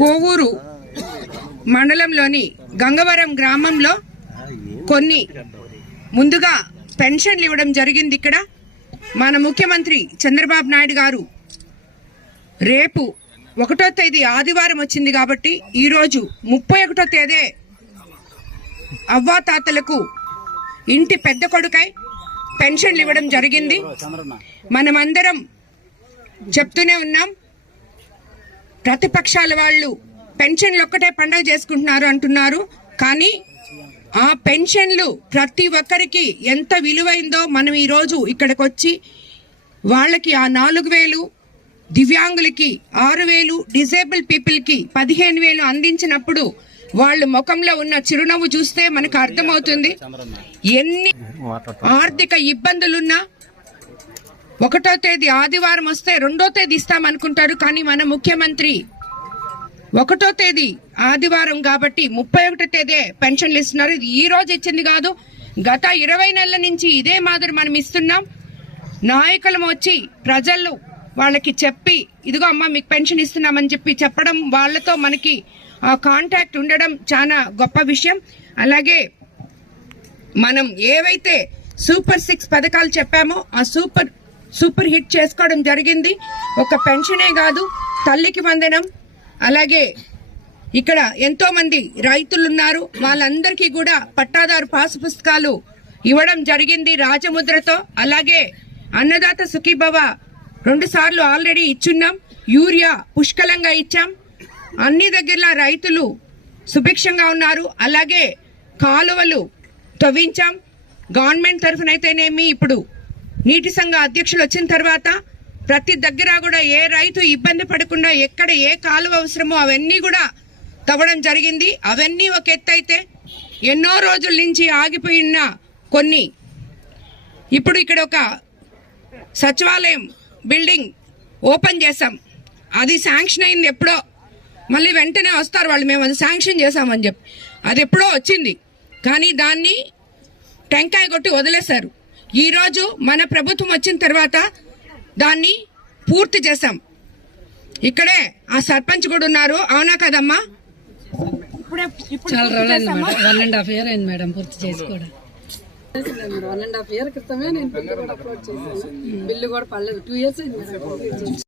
కోవూరు మండలంలోని గంగవరం గ్రామంలో కొన్ని ముందుగా పెన్షన్లు ఇవ్వడం జరిగింది. ఇక్కడ మన ముఖ్యమంత్రి చంద్రబాబు నాయుడు గారు రేపు 1వ తేదీ ఆదివారం వచ్చింది కాబట్టి ఈరోజు 31వ తేదీ అవ్వాతాతలకు ఇంటి పెద్ద కొడుకై పెన్షన్లు ఇవ్వడం జరిగింది. మనమందరం చెప్తూనే ఉన్నాం, ప్రతిపక్షాల వాళ్ళు పెన్షన్లు ఒక్కటే పండగ చేసుకుంటున్నారు అంటున్నారు. కానీ ఆ పెన్షన్లు ప్రతి ఒక్కరికి ఎంత విలువైందో మనం ఈరోజు ఇక్కడికి వచ్చి వాళ్ళకి ఆ 4,000, దివ్యాంగులకి 6,000, డిసేబుల్ పీపుల్కి 15,000 అందించినప్పుడు వాళ్ళ ముఖంలో ఉన్న చిరునవ్వు చూస్తే మనకు అర్థమవుతుంది ఎన్ని ఆర్థిక ఇబ్బందులున్నా 1వ తేదీ ఆదివారం వస్తే 2వ తేదీ ఇస్తామనుకుంటారు. కానీ మన ముఖ్యమంత్రి 1వ తేదీ ఆదివారం కాబట్టి 31వ తేదీ పెన్షన్లు ఇస్తున్నారు. ఇది ఈ రోజు ఇచ్చింది కాదు, గత 20 నెలల నుంచి ఇదే మాదిరి మనం ఇస్తున్నాం. నాయకులం వచ్చి ప్రజలు వాళ్ళకి చెప్పి ఇదిగో అమ్మ మీకు పెన్షన్ ఇస్తున్నామని చెప్పి చెప్పడం, వాళ్ళతో మనకి ఆ కాంటాక్ట్ ఉండడం చాలా గొప్ప విషయం. అలాగే మనం ఏవైతే సూపర్ 6 పథకాలు చెప్పామో ఆ సూపర్ హిట్ చేసుకోవడం జరిగింది. ఒక పెన్షనే కాదు, తల్లికి వందనం, అలాగే ఇక్కడ ఎంతో మంది రైతులు ఉన్నారు, వాళ్ళందరికీ కూడా పట్టాదారు పాసు పుస్తకాలు ఇవ్వడం జరిగింది రాజముద్రతో. అలాగే అన్నదాత సుఖీభవ 2 సార్లు ఆల్రెడీ ఇచ్చున్నాం. యూరియా పుష్కలంగా ఇచ్చాం. అన్ని దగ్గర రైతులు సుభిక్షంగా ఉన్నారు. అలాగే కాలువలు తవ్వించాం. గవర్నమెంట్ తరఫునైతేనేమి, ఇప్పుడు నీటి సంఘ అధ్యక్షులు వచ్చిన తర్వాత ప్రతి దగ్గర కూడా ఏ రైతు ఇబ్బంది పడకుండా ఎక్కడ ఏ కాలువ అవసరమో అవన్నీ కూడా తవ్వడం జరిగింది. అవన్నీ ఒక ఎత్తు అయితే, ఎన్నో రోజుల నుంచి ఆగిపోయిన కొన్ని, ఇప్పుడు ఇక్కడ ఒక సచివాలయం బిల్డింగ్ ఓపెన్ చేశాం. అది శాంక్షన్ అయింది ఎప్పుడో, మళ్ళీ వెంటనే వస్తారు వాళ్ళు, మేము అది శాంక్షన్ చేశామని చెప్పి. అది ఎప్పుడో వచ్చింది కానీ దాన్ని టెంకాయ కొట్టి వదిలేశారు. ఈరోజు మన ప్రభుత్వం వచ్చిన తర్వాత దాన్ని పూర్తి చేశాం. ఇక్కడే ఆ సర్పంచ్ కూడా ఉన్నారు, అవునా కదమ్మా? చాలా రోజులు 1.5 year అయింది మేడం పూర్తి చేసుకోవడం. 1.5 year క్రితమే నేను బిల్లు కూడా అప్లోడ్ చేశాను. బిల్లు కూడా పడలేదు, 2 years అయింది.